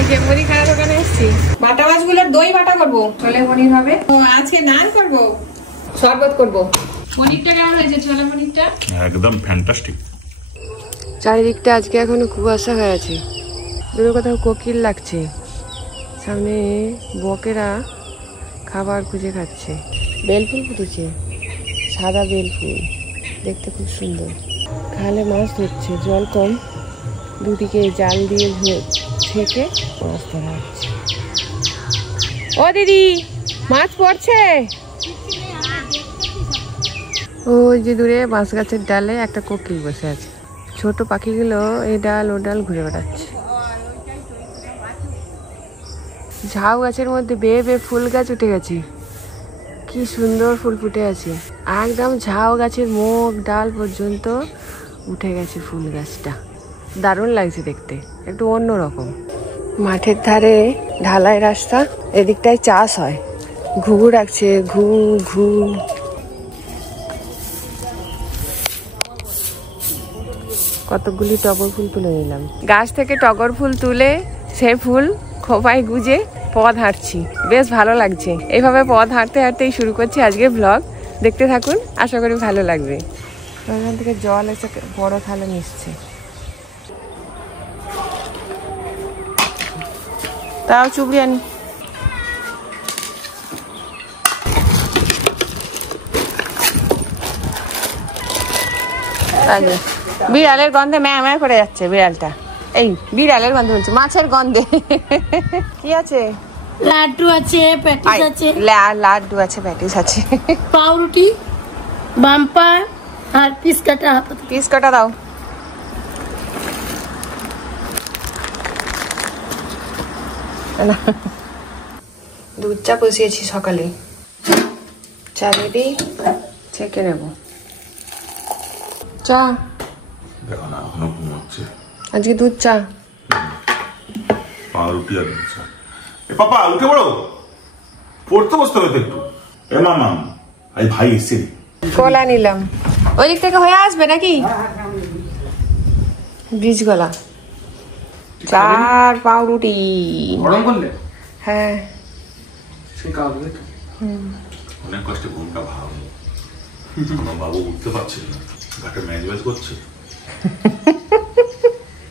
মুড়ি খাওয়ার দোকানে এসেছি। বাটা মাছগুলোর দই বাটা করবো, ছোলে পনির হবে। আজকে নান করবো, শরবত করবো। পনিরটা কেমন হয়েছে? ছোলে পনিরটা একদম ফ্যান্টাস্টিক। চারিদিকটা আজকে এখনো কুয়াশা হয়ে আছে, দূরে কোথাও কোকিল লাগছে, সামনে বকেরা খাবার খুঁজে খাচ্ছে। বেলফুল ফুটেছে, সাদা বেলফুল, দেখতে খুব সুন্দর। খালে মাছ ধরছে, জল কম, দুদিকে জাল দিয়ে ছেঁকে মাছ ধরা হচ্ছে। ও দিদি, মাছ পড়ছে। ওই যে দূরে বাঁশ গাছের ডালে একটা কোকিল বসে আছে। ছোট পাখিগুলো এই ডাল ও ডাল ঘুরে বেড়াচ্ছে। ঝাউ গাছের মধ্যে বেয়ে বেয়ে ফুল গাছ উঠে গেছে, কি সুন্দর ফুল ফুটে আছে। একদম ঝাউ গাছের মুখ ডাল পর্যন্ত উঠে গেছে ফুল গাছটা, দারুণ লাগছে দেখতে, একটু অন্যরকম। মাঠের ধারে ঢালাই রাস্তা, এদিকটায় চাষ হয়। ঘুঘু ডাকছে, ঘু ঘু। কতগুলি টগর ফুল তুলে নিলাম গাছ থেকে। টগর ফুল তুলে সে ফুল খোপায় গুজে পথ হাঁটছি, বেশ ভালো লাগছে। এইভাবে পথ হাঁটতে হাঁটতেই শুরু করছি আজকে ব্লগ, দেখতে থাকুন, আশা করি ভালো লাগবে। ওখান থেকে জল এসে বড় থালা মিশছে, তাও চুবড়ি আনি। বিড়ালের গন্ধে ম্যাঁ ম্যাঁ করে যাচ্ছে বিড়ালটা। এই বিড়ালের গন্ধে বলছে, মাছের গন্ধে। কি আছে? লাড্ডু আছে, প্যাটিস আছে। লাড্ডু আছে, প্যাটিস আছে, পাউরুটি, বাম্পার আর পিস কাটা। পিস কাটা দাও। দুধ চা বসিয়েছি সকালে, চা রেডি, ছেঁকে নেব। চা আজকে দুধ চা, পাউরুটি আর চা। পাপা উঠে পড়ো, পড়তে বসতে হবে একটু। এ মামা, আই ভাই এসে কলা নিলাম, ওই দিক থেকে হয়ে আসবে নাকি? বীজ গলা, চার পাউরুটি গরম করলে। হ্যাঁ, অনেক কষ্টে ঘুমটা ভালো, আমার বাবু উঠতে পারছিল না, ঘাটে ম্যাচ ম্যাচ করছে।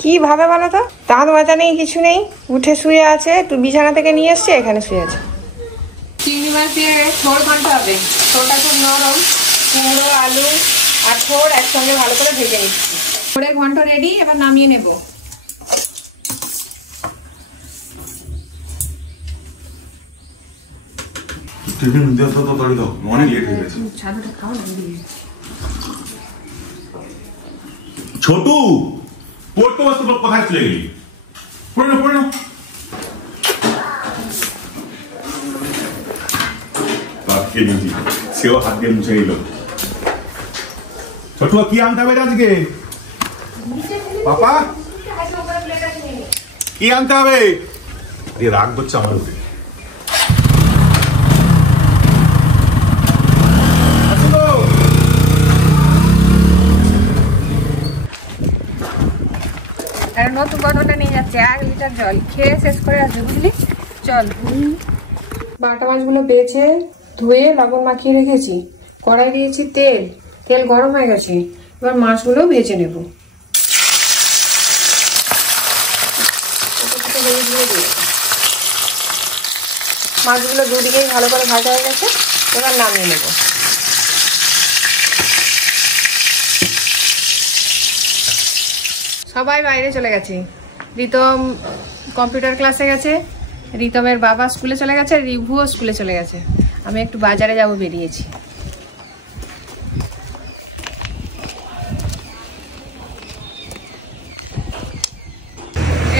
কি ভাবে বলো তো, দাঁত মাজা নেই, কিছু নেই, উঠে শুয়ে আছে। একটু বিছানা থেকে নিয়ে এসছে, এখানে শুয়ে আছে। চিংড়ি মাছ দিয়ে ঝোল ঘন্টা হবে, ঝোলটা খুব নরম, কুমড়ো আলু আর ঝোল একসঙ্গে ভালো করে ভেজে নিচ্ছি। ঝোলের ঘন্ট রেডি, এবার নামিয়ে নেব। টিফিন দিয়ে তো তড়ি দাও, অনেক লেট হয়ে গেছে। ছাদটা খাও না দিয়ে। ছোটু, পড়তে বসতে কোথায় চলে গেলি? পড়ে না, পড়ে না। বাপকে নিজি, সেও হাত দিয়ে মুছে নিল। ছোটু, কি আনতে হবে আজকে? পাপা কি আনতে হবে? রাগ করছে আমার উপরে। নতুন বটলটা নিয়ে যাচ্ছে, 1 লিটার জল খেয়ে শেষ করে আসবে, বুঝলি? চল। বাটা মাছগুলো বেছে ধুয়ে লবণ মাখিয়ে রেখেছি, কড়াই দিয়েছি তেল, তেল গরম হয়ে গেছে, এবার মাছগুলো ভেজে নেব। মাছগুলো দুদিকেই ভালো করে ভাজা হয়ে গেছে, এবার নামিয়ে নেব। সবাই বাইরে চলে গেছে, রিতম কম্পিউটার ক্লাসে গেছে, রিতমের বাবা স্কুলে চলে গেছে, রিভুও স্কুলে চলে গেছে। আমি একটু বাজারে যাব বেরিয়েছি।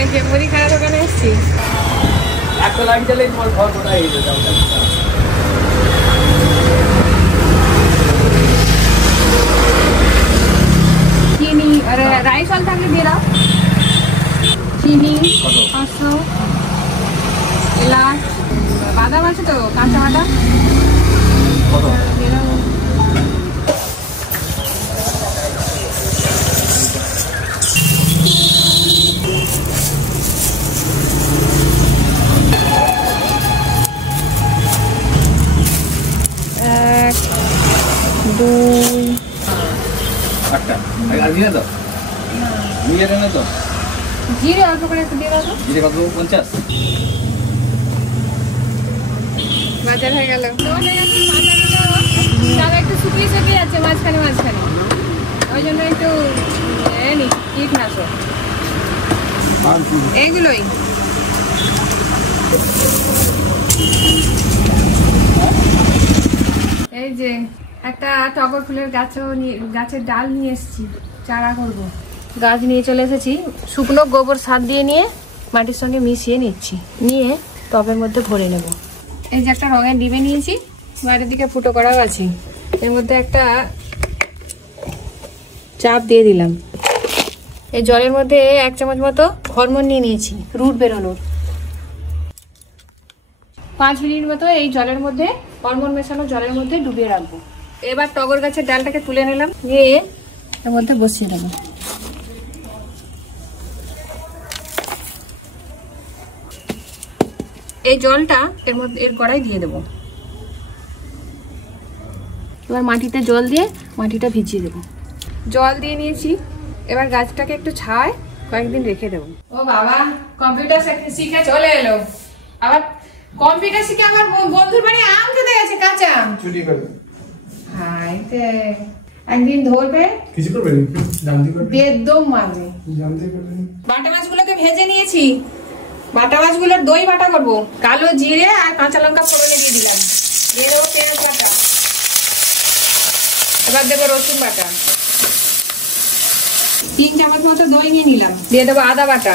এই যে মুড়ি খাওয়ার দোকানে এসেছি। চিনি আর রাইস অল থাকলে দিয়ে দাও। চিনি 500, এলাচ, বাদাম আছে তো, কাঁচা বাদাম দিয়ে দাও। থাকবি না তো? নিয়ে না তো? জিরে অল্প করে একটু দিয়ে দাও। জিরে কত 50? বাজার হয়ে গেল। তাও একটু শুকিয়ে শুকিয়ে যাচ্ছে মাঝখানে মাঝখানে, ওই জন্য একটু কীটনাশক এইগুলোই। এই যে একটা টগর ফুলের গাছের ডাল নিয়ে এসেছি, চারা করব। গাছ নিয়ে চলে এসেছি, শুকনো গোবর সার দিয়ে নিয়ে মাটির সঙ্গে মিশিয়ে নিচ্ছি, নিয়ে টবের মধ্যে ভরে নেব। এই যে একটা রঙের ডিবে নিয়েছি, বাইরের দিকে ফুটো করাও আছে, এর মধ্যে একটা চাপ দিয়ে দিলাম। এই জলের মধ্যে 1 চামচ মতো হরমোন নিয়ে নিয়েছি রুট বেরোনোর। 5 মিনিট মতো এই জলের মধ্যে, হরমোন মেশানো জলের মধ্যে ডুবিয়ে রাখবো। এবার টগর গাছের ডালটাকে তুলে নিলাম, নিয়ে এর মধ্যে বসিয়ে দেবো। এই জলটা এর গোড়ায় দিয়ে দেবো। এবার মাটিতে জল দিয়ে মাটিটা ভিজিয়ে দেবো। জল দিয়ে নিয়েছি, এবার গাছটাকে একটু ছায় কয়েকদিন রেখে দেবো। ও বাবা, কম্পিউটার শিখে চলে এলো। আবার কম্পিউটার শিখে আমার বন্ধুর বাড়ি আম খেতে গেছে, কাঁচা আম চুরি করবে। হাই তে একদিন ধরবে, কিছু করবে না, জানতে পারবে, বেদম মারবে, জানতে পারবে। বাটা মাছগুলোকে ভেজে নিয়েছি, বাটা মাছগুলোর দই বাটা করবো। কালো জিরে আর কাঁচা লঙ্কা ফোড়নে দিয়ে দিলাম, দিয়ে দেবো পেঁয়াজ বাটা, এবার দেবো রসুন বাটা, 3 চামচ মতো দই নিয়ে নিলাম, দিয়ে দেবো আদা বাটা।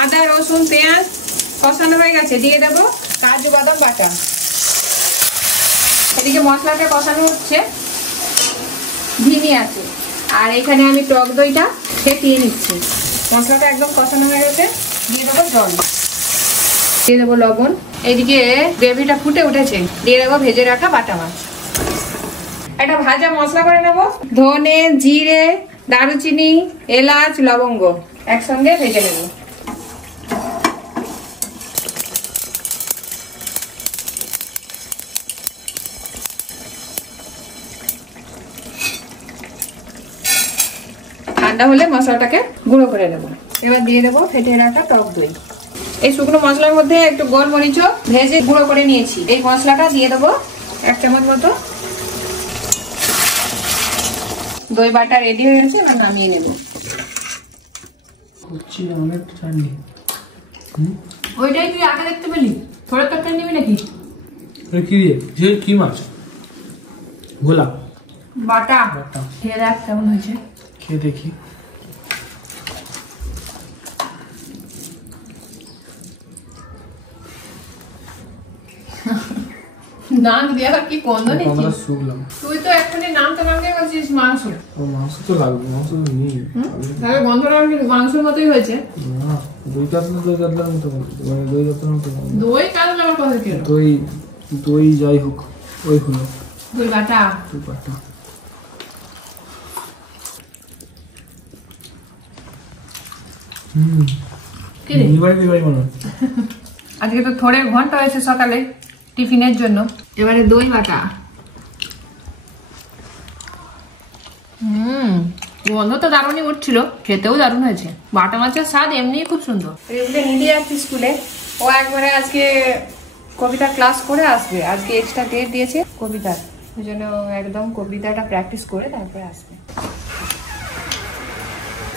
আদা রসুন পেঁয়াজ কষানো হয়ে গেছে, দিয়ে দেবো কাজু বাদাম বাটা। এদিকে মশলাটা কষানো হচ্ছে ধিমি আছে, আর এখানে আমি টক দইটা ফেটিয়ে নিচ্ছি। মশলাটা একদম কষানো হয়ে গেছে, দিয়ে দেবো জল, দিয়ে দেবো লবণ। এদিকে গ্রেভিটা ফুটে উঠেছে, দিয়ে দেবো ভেজে রাখা বাটা মাছ। একটা ভাজা মশলা করে নেবো, ধনে জিরে দারুচিনি এলাচ লবঙ্গ একসঙ্গে ভেজে নেব। ঠান্ডা হলে মশলাটাকে গুঁড়ো করে নেব। এবার দিয়ে দেবো ফেটে রাখা টক দই। এই শুকনো মশলার মধ্যে একটু গোলমরিচ ভেজে গুঁড়ো করে নিয়েছি, এই মশলাটা দিয়ে দেবো 1 চামচ মতো। দই বাটা রেডি হয়ে গেছে, এবার নামিয়ে নেব। ওইটাই তুই আগে দেখতে পেলি, থোড়া তরকারি নিবি নাকি? কি মাছ? গোলা বাটা। খেয়ে দেখ কেমন হয়েছে, খেয়ে দেখি। নাম দিয়ে আবার কি গন্ধ নিচ্ছিস? শুকলাম। তুই তো এক্ষুনি নাম তো নামকে বলছিস মাংস। মাংস তো লাগবে, মাংস তো নেই। তাহলে গন্ধটা মাংসের মতোই হয়েছে। না, দই কাতলার মতো, মানে দই কাতলার মতো। দই কাতলা আমার কথা কি? দই যাই হোক, ওই হলো দই বাটা। দই বাটা। আজকে তো থোড়ে ঘন্টা হয়েছে সকালে টিফিনের জন্য। এবারে দই বাটা। গন্ধ তো দারুণই উঠছিল, খেতেও দারুণ হয়েছে। বাটা মাছের স্বাদ এমনি খুব সুন্দর। রেবুকে নিয়ে যাচ্ছি স্কুলে, ও একবারে আজকে কবিতার ক্লাস করে আসবে। আজকে এক্সট্রা ডেট দিয়েছে কবিতার, ওই জন্য একদম কবিতাটা প্র্যাকটিস করে তারপরে আসবে।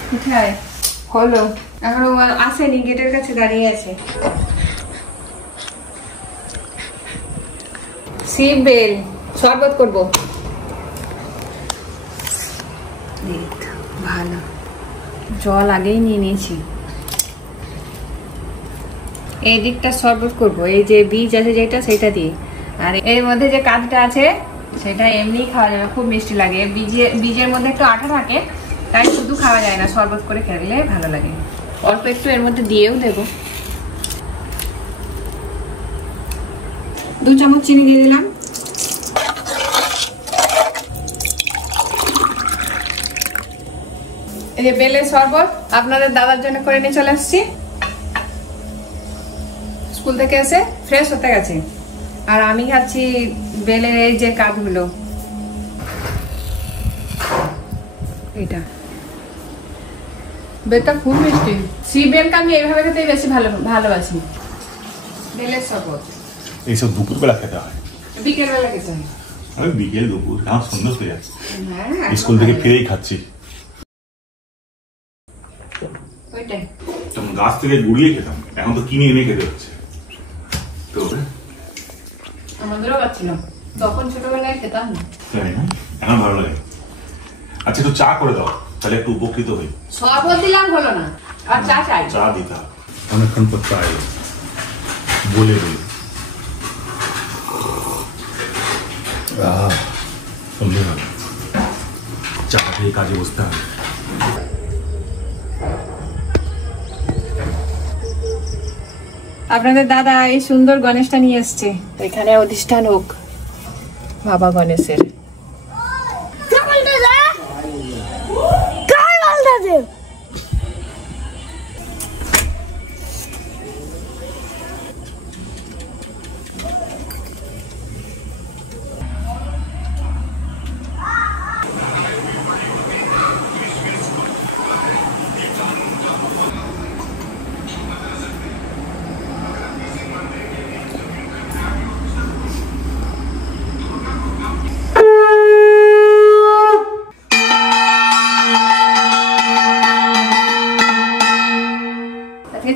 কোথায় হলো, এখনো আসেনি, গেটের কাছে দাঁড়িয়ে আছে। শিব বেল শরবত করবো, ভালো জল আগেই নিয়ে নিয়েছি। এই দিকটা শরবত করবো, এই যে বীজ আছে যেটা সেটা দিয়ে, আর এর মধ্যে যে কাজটা আছে সেটা এমনি খাওয়া যাবে, খুব মিষ্টি লাগে। বীজের মধ্যে একটু আঠা থাকে, তাই শুধু খাওয়া যায় না, শরবত করে খেলে ভালো লাগে। অল্প একটু এর মধ্যে দিয়েও দেবো। 2 চামচ চিনি দিয়ে দিলাম। এই যে বেলের শরবত আপনাদের দাদার জন্য করে নিয়ে চলে আসছি। স্কুল থেকে এসে ফ্রেশ হতে গেছে, আর আমি খাচ্ছি বেলের এই যে কাপগুলো। এটা বেলটা খুব মিষ্টি। সি বেলটা আমি এইভাবে খেতে বেশি ভালোবাসি। বেলের শরবত এইসব দুপুরবেলা খেতে হয়, বিকেল বেলা খেতে হয়। আমি বিকেল দুপুর আমার সন্ধ্যা হয়ে যাচ্ছে, হ্যাঁ স্কুল থেকে ফিরেই খাচ্ছি। ওইটাই তখন গাছ থেকে গুড়িয়ে খেতাম, এখন তো কিনে এনে খেতে হচ্ছে। তো আমাদেরও পাচ্ছিল, তখন ছোটবেলায় খেতাম না। জানি না, এখন ভালো লাগে। আচ্ছা একটু চা করে দাও, তাহলে একটু উপকৃত হই। শরবত দিলাম হলো না, আর চা চাই। চা দিতে হবে, অনেকক্ষণ পর চা এলো বলে বলে। সন্ধে হবে, চা খেয়ে কাজে বসতে হবে। আপনাদের দাদা এই সুন্দর গণেশটা নিয়ে এসছে, এখানে অধিষ্ঠান হোক বাবা গণেশের।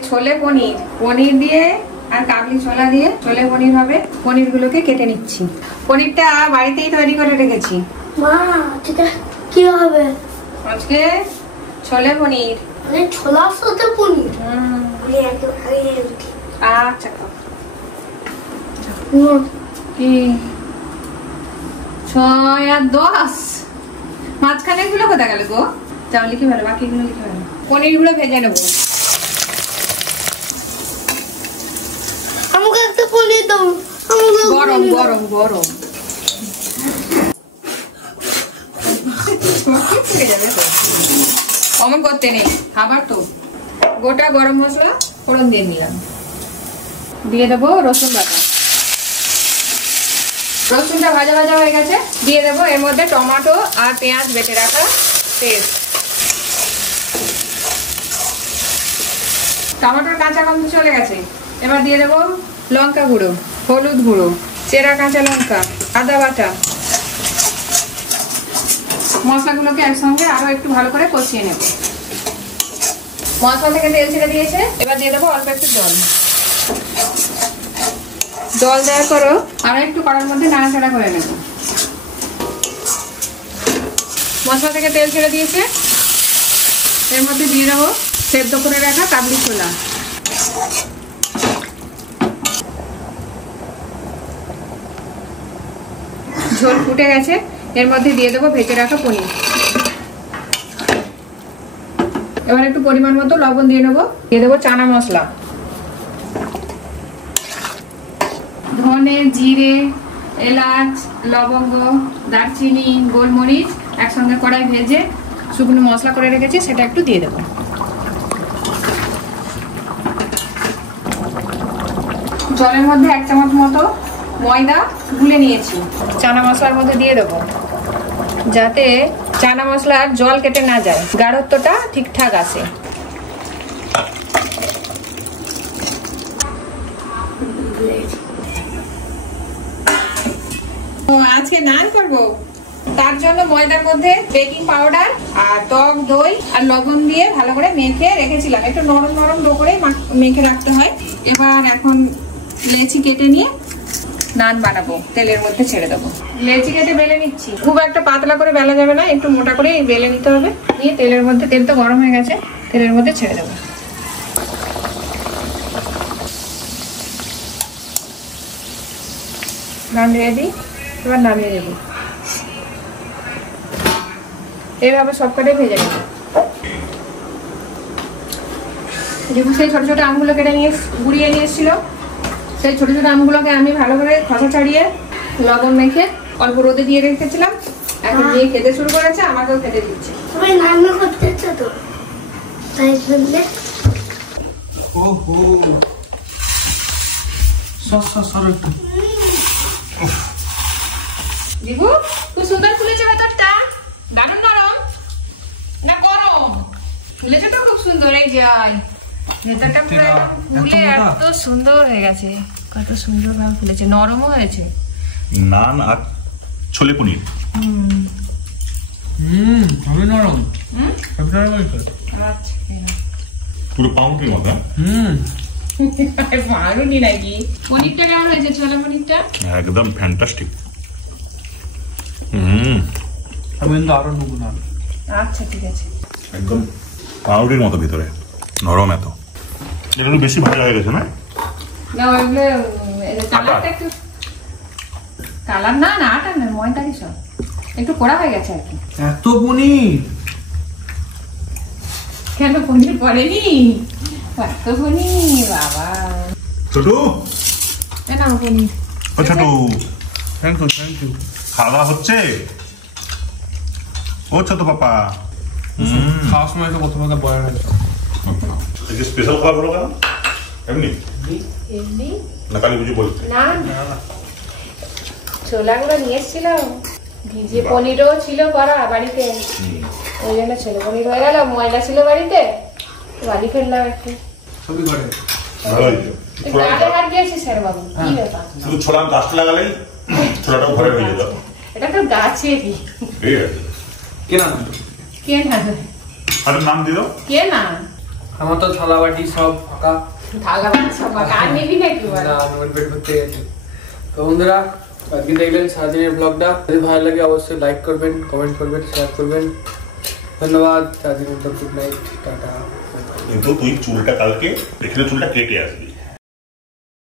ছোলে পনির, পনির দিয়ে আর কাবলি ছোলা দিয়ে ছোলে পনির হবে। পনির গুলোকে কেটে নিচ্ছি। পনিরটা বাড়িতেই তৈরি করে রেখেছি। মা এটা কি হবে? আজকে ছোলে পনির। মানে ছোলার সাথে পনির? আচ্ছা কি 6 আর 10 মাঝখানে গুলো কোথা গেল গো? যাও লিখে ভালো, বাকি গুলো লিখে ভালো। পনির গুলো ভেজে নেবো। আমাকে একটা পনির দাও। গরম গরম গরম অমন করতে নেই, খাবার তো। গোটা গরম মশলা ফোড়ন দিয়ে নিলাম, দিয়ে দেবো রসুন বাটা। রসুনটা ভাজা ভাজা হয়ে গেছে, দিয়ে দেবো এর মধ্যে টমেটো আর পেঁয়াজ বেটে রাখা পেস্ট। টমেটোর কাঁচা গন্ধ চলে গেছে, এবার দিয়ে দেবো লঙ্কা গুঁড়ো, হলুদ গুঁড়ো, চেরা কাঁচা লঙ্কা, আদা বাটা। মশলাগুলোকে একসঙ্গে আরো একটু ভালো করে কষিয়ে নেব। মশলা থেকে তেল ছেড়ে দিয়েছে, এবার দিয়ে দেবো অল্প একটু জল। জল দেওয়ার পরও আরো একটু কড়ার মধ্যে নাড়াচাড়া করে নেব। মশলা থেকে তেল ছেড়ে দিয়েছে, এর মধ্যে দিয়ে দেবো সেদ্ধ করে রাখা কাবলি ছোলা। ঝোল ফুটে গেছে, এর মধ্যে দিয়ে দেবো ভেজে রাখা পনির। এবার একটু পরিমাণ মতো লবণ দিয়ে নেবো, দিয়ে দেবো চানা মশলা, ধনে, জিরে, এলাচ, লবঙ্গ, দারচিনি, গোলমরিচ একসঙ্গে কড়াই ভেজে শুকনো মশলা করে রেখেছি, সেটা একটু দিয়ে দেবো। জলের মধ্যে 1 চামচ মতো ময়দা গুলে নিয়েছি, চানা মশলার মধ্যে দিয়ে দেবো, যাতে চানা মশলার জল কেটে না যায়, গাঢ়ত্বটা ঠিকঠাক আসে। আজকে নান করবো, তার জন্য ময়দার মধ্যে বেকিং পাউডার আর টক দই আর লবণ দিয়ে ভালো করে মেখে রেখেছিলাম। একটু নরম নরম ডো করে মেখে রাখতে হয়। এবার এখন লেচি কেটে নিয়ে নান বানাবো, তেলের মধ্যে ছেড়ে দেবো। লেচি কেটে বেলে নিচ্ছি, খুব একটা পাতলা করে বেলা যাবে না, একটু মোটা করে বেলে নিতে হবে। নিয়ে তেলের মধ্যে, তেল তো গরম হয়ে গেছে, তেলের মধ্যে ছেড়ে দেবো। নান রেডি, এবার নামিয়ে দেবো। এইভাবে সবকটাই ভেজে নেব। যেহেতু সেই ছোট ছোট আমগুলো কেটে নিয়ে গুঁড়িয়ে নিয়ে এসেছিল, সেই ছোট ছোট আমগুলোকে আমি ভালো করে খসা ছাড়িয়ে লবণ মেখে অল্প রোদে দিয়ে রেখেছিলাম। এখন দিয়ে খেতে শুরু করেছে, আমাকেও খেতে দিচ্ছে। তুমি রান্না করতেছো তো, তাই বললে ওহো সর একটু। দিবু খুব সুন্দর ফুলেছে ভেতরটা, দারুণ নরম। ফুলেছে তো খুব সুন্দর। এই যাই ভেতরটা পুরো ফুলে এত সুন্দর হয়ে গেছে, কত সুন্দর ভাবে ফুলেছে, নরমও হয়েছে। নান আর ছোলে পনির। আমি নরম সব নরম হয়েছে। আচ্ছা পুরো পাউরুটির মতো। পাউরুটি নাকি? পনিরটা কেমন হয়েছে? ছোলা পনিরটা একদম ফ্যান্টাস্টিক। আমি কিন্তু আরো ঢুকু না। আচ্ছা ঠিক আছে। একদম পাউরুটির মতো ভিতরে, নরম এত। এটা একটু বেশি ভাজা হয়ে গেছে না? না ওইগুলো কালারটা একটু, কালার না না আটা না ময়দারই সব একটু কড়া হয়ে গেছে আর কি। এত পনির কেন পনির পড়েনি? এত পনির বাবা। ছোটু, এ নাও পনির। ও ছোটু, থ্যাংক ইউ খাওয়া দাওয়া হচ্ছে? ও ছোট পাপা, খাওয়ার সময় তো কত কথা বলে না। আজকে স্পেশাল খাবার হলো কেন? এমনি এমনি না কালী পুজো বলতে? না ছোলাগুলো নিয়ে এসেছিলাম, ভিজিয়ে পনিরও ছিল করা বাড়িতে, ওই জন্য ছোলা পনির হয়ে গেল। ময়দা ছিল বাড়িতে, বাড়ি ফেললাম একটু। সবই করে ভালো হয়েছে। গালে হাত দিয়েছি স্যার বাবু, কি ব্যাপার? শুধু ছোলা গাছটা লাগালেই ছোলাটাও ঘরে হয়ে যেত। এটা তো গাছেরই। ঠিক আছে, কে না কে না আর নাম দিল। কে না আমার তো থালা বাটি সব ফাঁকা। থালা বাটি সব আর নিবি নাকি? না আমার পেট ভর্তি গেছে। তো বন্ধুরা আজকে দেখলেন সারাদিনের ব্লগটা, যদি ভালো লাগে অবশ্যই লাইক করবেন, কমেন্ট করবেন, শেয়ার করবেন। ধন্যবাদ। সারাদিনের গুড নাইট, টাটা। কিন্তু তুই চুলটা কালকে এখানে চুলটা কেটে আসবি।